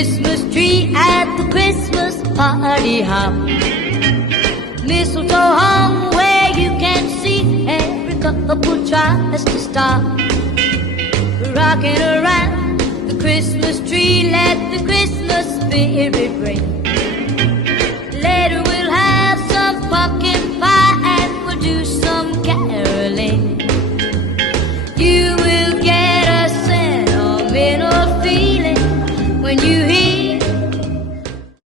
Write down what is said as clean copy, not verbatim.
Christmas tree at the Christmas party hop. Mistletoe hung where you can see every couple tries to stop. Rocking around the Christmas tree, let the Christmas spirit ring.